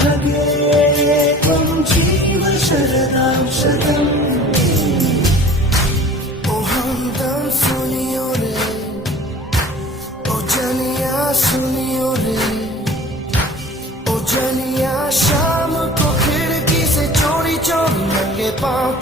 भगे त्वं जीव शरदां शतम् ओ हमदम सुनियो रे ओ जनिया सुनियो रे ओ जनिया शाम को खिड़की से चोरी चोरी नंगे पाँव